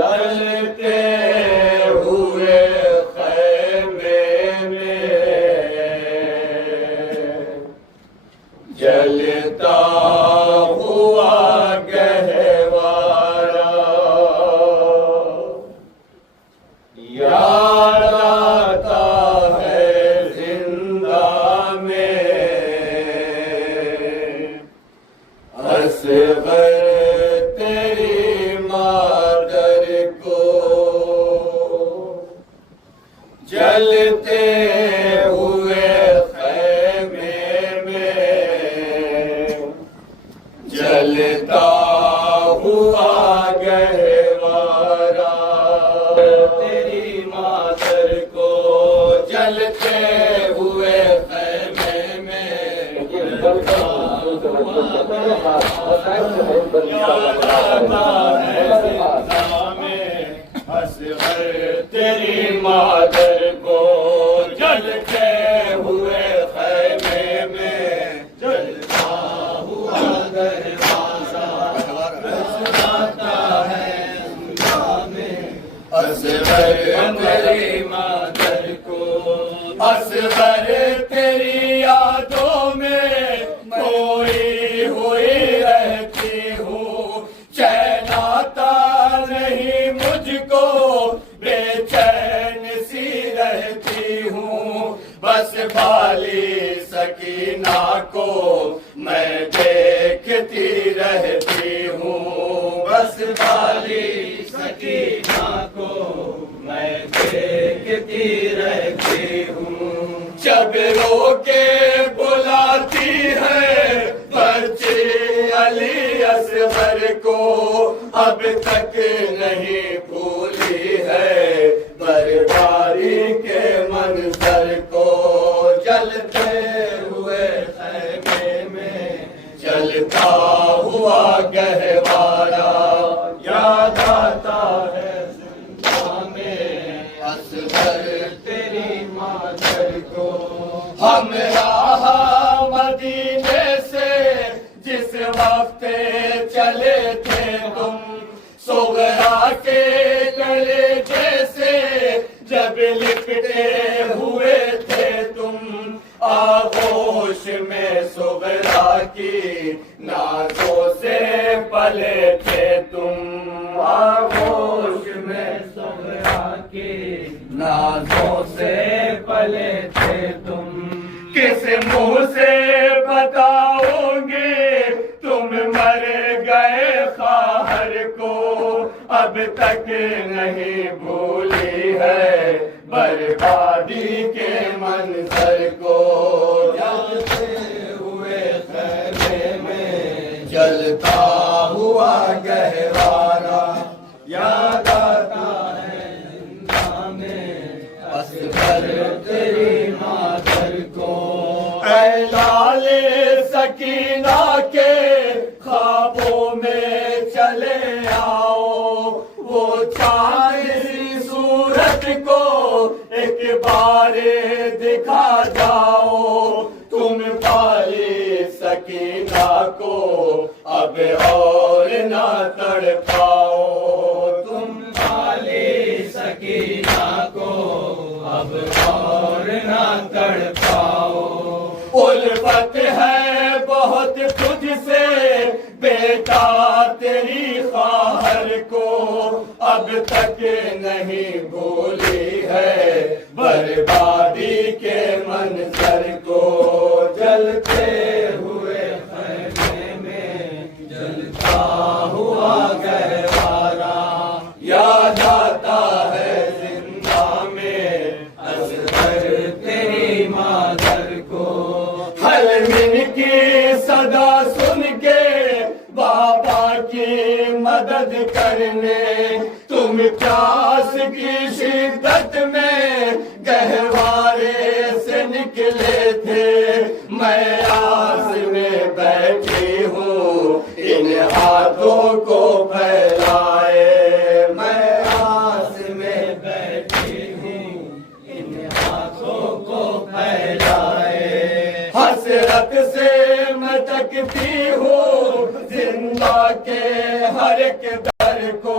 جلتے ہوئے خیمے میں جلتا ہوا گہوارا یاد آتا ہے زندہ میں اصغر تیری مادر کو جلتے ہوئے خیمے میں جلتا ہوا گہوارا تیری مادر کو جلتے ہوئے خیمے میں جلتا ہوا اصغر تیری مادر کو جلتے ہوئے خیمے میں جلتا ہوا دروازہ آتا ہے اصغر تیری مادر کو اصغر تیری یادوں میں کوئی ہوئی رہتی ہوں چین آتا نہیں مجھ کو بے چین سی رہتی ہوں بس بالی سکینہ کو میں دیکھتی رہتی ہوں بس بالی سکینہ کو میں دیکھتی رہتی ہوں جب رو کے بلاتی ہے بچی علی اصغر کو اب تک نہیں بھولی ہے برباری کے منظر کو جلتے ہوئے خیمے میں جلتا ہوا گہوارا یاد آتا ہے زندہ میں اصغر تیری مادر کو ہم راہ مدینے سے جس وقت چلے تھے تم صغرا کے گلے جیسے جب لپٹے ہوئے تھے تم آغوش میں صغرا کی نازوں سے پلے تھے تم آغوش میں صغرا کی نازوں سے پلے تھے تم کس منہ سے بتاؤ گے تم مر گئے خواہر کو اب تک نہیں بھولی ہے بربادی کے منظر کو جلتے ہوئے خیمے میں جلتا ہوا گہوارا یاد آتا ہے زندہ میں اصغر تیری مادر کو اے لال سکینہ کے خوابوں میں چلے آؤ وہ چاند سی صورت کو ایک بار دکھا جاؤ تم پالی سکینہ کو اب اور نہ تڑ پاؤ تم پالی سکینہ کو اب اور نہ تڑ پاؤ الفت ہے بہت تجھ سے بیٹا تیری خواہر کو اب تک نہیں بھولی ہے بربادی کے منظر کو جلتے ہوئے خیمے میں جلتا ہوا گہوارا یاد آتا ہے زندہ میں اصغر تیری مادر کو حلمین کی صدا سن کے بابا کی مدد کرنے تم پیاس کی شدت میں گہوارے سے نکلے تھے میں آس میں بیٹھی ہوں ان ہاتھوں کو پھیلائے میں آس میں بیٹھی ہوں ان ہاتھوں کو پھیلائے حسرت سے مٹکتی ہوں زندہ کے ہر ایک در کو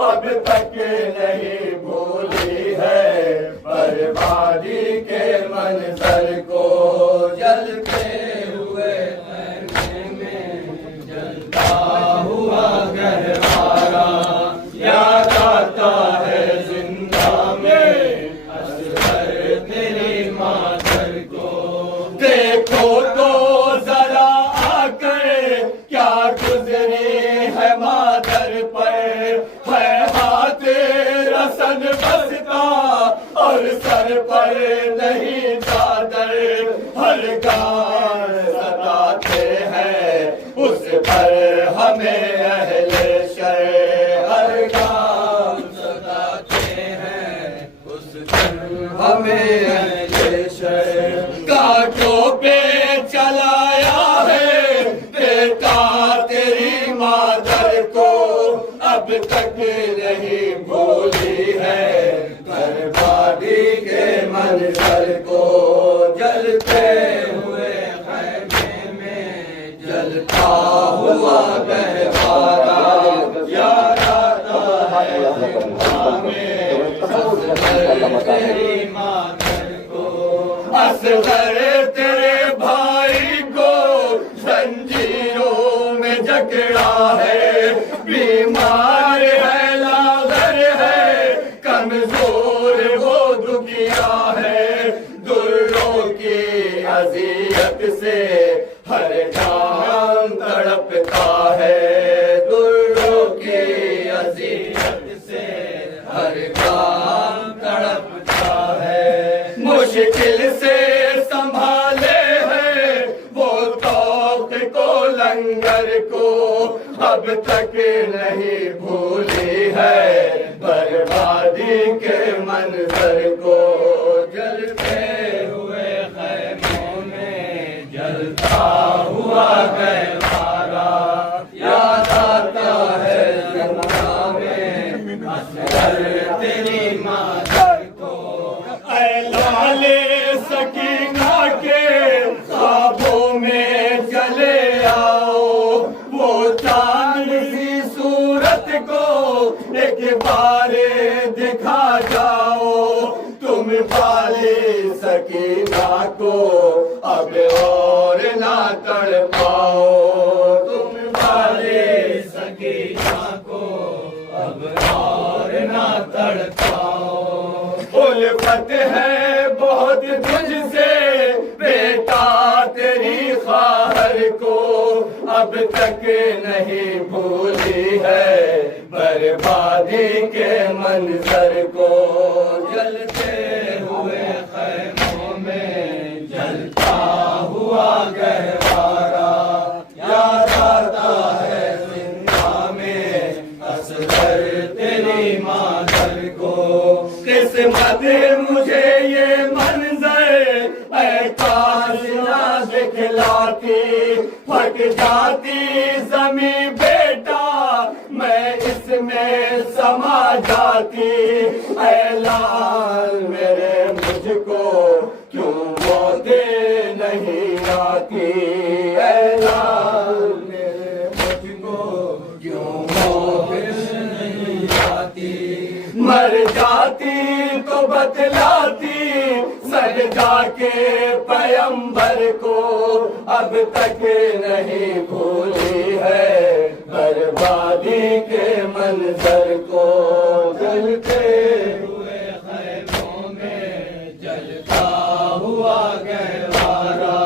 اب تک نہیں بھولی ہے، بربادی کے منظر کو جلتے ہوئے خیمے میں جلتا ہوا گہوارہ یاد آتا ہے زندہ میں اصغر تیری مادر کو۔ دیکھو تو ذرا آ کر کیا گزری ہے مادر پر، ہے ہاتھ رسن بستا اور سر پر نہیں چادر، ہر گام ستاتے ہیں اس پر ہمیں اہل شرع، ہر گام ستاتے ہیں اس پر ہمیں اہل شرع۔ کانٹوں پہ چلایا ہے بیٹا تیری مادر کو، اب تک نہیں بھولی ہے بربادی کے منظر کو، جلتے ہوئے خیمے میں جلتا ہوا گہوارہ یاد آتا ہے زندہ میں اصغر تیری مادر کو، اصغر تیرے بھائی کو زنجیروں میں جکڑا ہے، بیمار ہے لاغر ہے کمزور وہ دکھیا ہے، دروں کی اذیت سے ہر جان تڑپتا ہے، دروں کی اذیت سے ہر جان تڑپتا ہے، مشکل سے سنبھالے ہے وہ توق کو لنگر کو، اب تک نہیں بھولی ہے بربادی کے منظر کو، جلتے ہوئے خیموں میں جلتا ہوا گہوارہ یاد آتا ہے زندہ میں اصغر تیری مادر کو، اے لالے سکینہ کے خوابوں میں چلے آؤ، وہ چاند سی صورت کو ایک بار دکھا جاؤ، تم والی سکینہ کو اب اور نہ تڑ پاؤ، تم والی سکینہ کو اب اور نہ تڑ پاؤ، الفت ہے بہت تجھ سے بیٹا تیری خواہر کو، اب تک نہیں بھولی ہے بربادی کے منظر کو، جلتے ہوئے خیموں میں جلتا ہوا گہوارہ یاد آتا ہے زندہ میں اصغر تیری مادر کو، قسمت مجھے یہ منظر اے کاش نہ دکھلاتی، پھٹ جاتی زمیں بیٹا میں اس میں سما جاتی، اے لال میرے مجھ کو کیوں موت نہیں آتی، اے لال میرے مجھ کو کیوں موت نہیں آتی، مر جاتی تو بتلاتی سر جا کے پیمبر کو، اب تک نہیں بھولی ہے بربادی کے منظر کو، جلتے ہوئے خیموں میں جلتا ہوا گہوارہ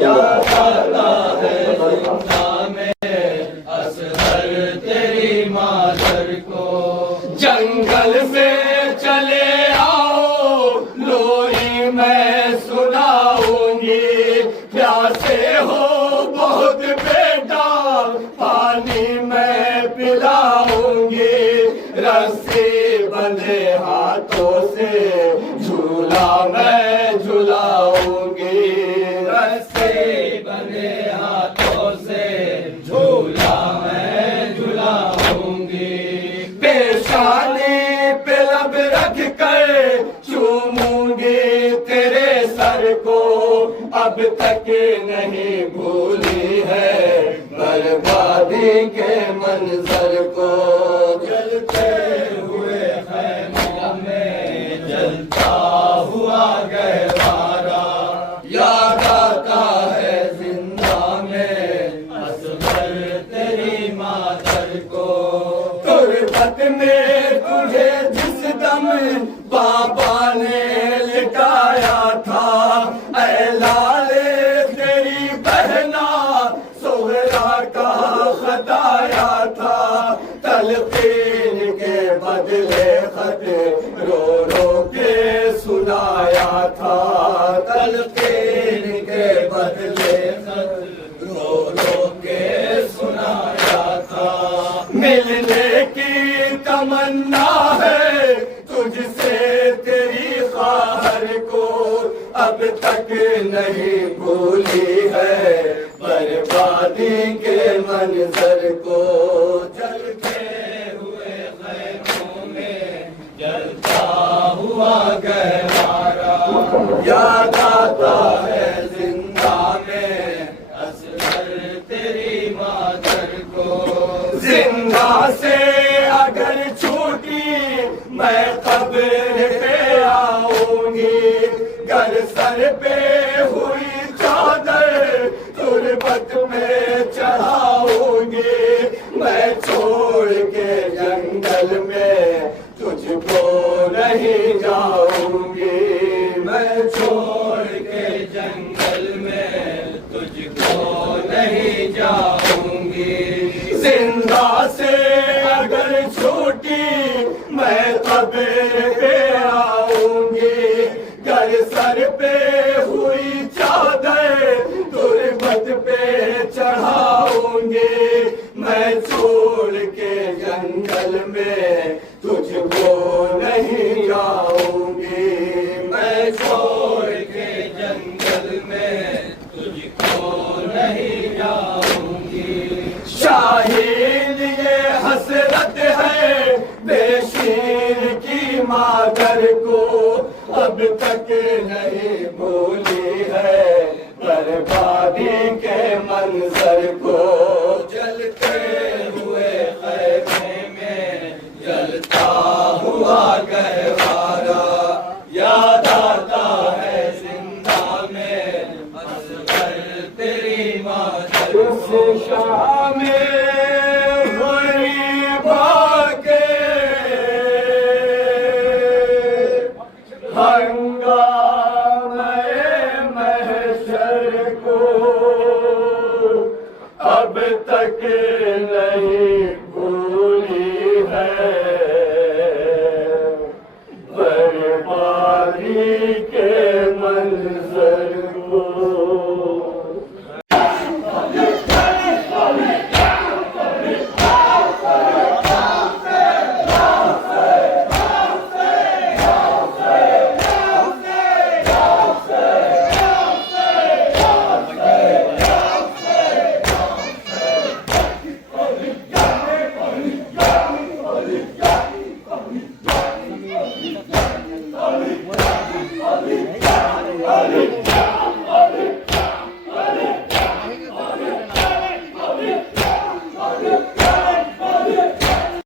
یاد آتا ہے زندہ میں اصغر تیری مادر کو، جنگل سے چلے آؤ لوری میں سناؤں گی، پیاسے ہو بہت بیٹا پانی میں پلاؤں گی، رسی بندھے ہاتھوں سے جھولا میں جھلاؤں گی، رسی بندھے ہاتھوں سے جھولا میں جھلاؤں گی، پیشانی پہ لب رکھ کر چوموں گی تیرے سر کو، اب تک نہیں بھولی ہے بربادی کے منظر کو، جلتے میں تجھے جس دم بابا نے لٹایا تھا، اے لالے تیری بہنا سغرا کا خطایا تھا، تلقین کے بدلے خط رو رو کے سنایا تھا، تلقین کے بدلے خط رو رو کے سنایا تھا۔ ملنے کی تمنا ہے تجھ سے تیری خواہر کو، اب تک نہیں بھولی ہے بربادی کے منظر کو، جلتے ہوئے خیموں میں جلتا ہوا گہوارہ، یاد آتا ہے زندہ میں اصغر تیری مادر کو، زندہ سے اگر چھوٹی میں قبر پہ آؤں گی، گر سر پہ ہوئی چادر تربت میں چڑھاؤں گی، میں چھوڑ کے جنگل میں تجھ کو نہیں جاؤں گی، میں چھوڑ کے جنگل میں تجھ کو نہیں جاؤں گی، زندہ سے اگر چھوٹی میں قبر پہ آؤں گی، گر سر پہ ہوئی چادر تربت پہ چڑھاؤں گی، میں چھوڑ کے جنگل میں تجھ کو نہیں جاؤں گی، میں چھوڑ کے جنگل میں تجھ کو نہیں جاؤں گی، شاہین یہ حسرت ہے بے شیر کی مادر کو، اب تک نہیں بھولی ہے بربادی کے منظر کو، جلتے ہوئے خیمے میں جلتا ہوا گہوارہ، یاد آتا ہے زندہ میں اصغر تیری مادر کو، اس شام غریبا کے ہنگامے محشر کو، اب تک